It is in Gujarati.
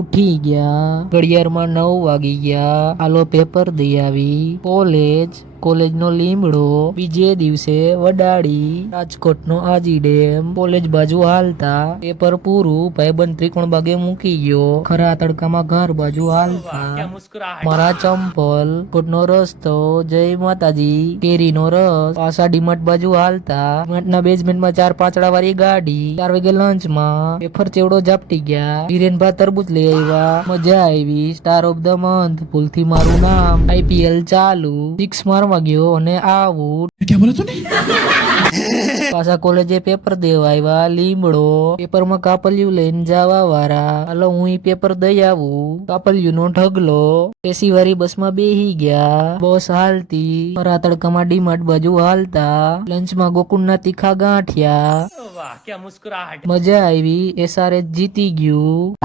ઉઠી ગયા, ઘડિયાળમાં 9 વાગી ગયા. હાલો પેપર દઈ આવી. કોલેજ નો લીમડો. બીજે દિવસે વડાળી, રાજકોટ નો આજી ડેમ. કોલેજ બાજુ હાલતા પેપર પૂરું, ભાઈબંધ ત્રિકોણ બાગે મૂકી ગયો. ખરા તડકામાં ઘર બાજુ હાલતા મારા ચંપલ, કોટનો રસ્તો, જય માતાજી, કેરી નો રસ. પાછા ડીમાર્ટ બાજુ હાલતા ડીમાર્ટના બેઝમેન્ટમાં 4 પાંચડા વાળી ગાડી. 4 વાગે લંચમાં પેપર ચેવડો ઝાપટી ગયા. હિરેનભા તરબૂચ લઈ આવ્યા. મજા આવી. સ્ટાર ઓફ ધ મંથ, ભૂલથી મારું નામ. IPL ચાલુ, 6 મારવા ગયો અને આઉટ. પાછા કોલેજે પેપર દેવા આવ્યા. લીમડો પેપરમાં કાપલિયું લઈને જવા વાળા. હાલો હું પેપર દઈ આવું. કાપલિયું નો ઢગલો. એસી વાળી બસમાં બેહી ગયા. બસ હાલતી. ખરા તડકામાં ડીમાર્ટ બાજુ હાલતા. લંચમાં ગોકુળના તીખા ગાંઠિયા. મજા આવી. SRH જીતી ગયું.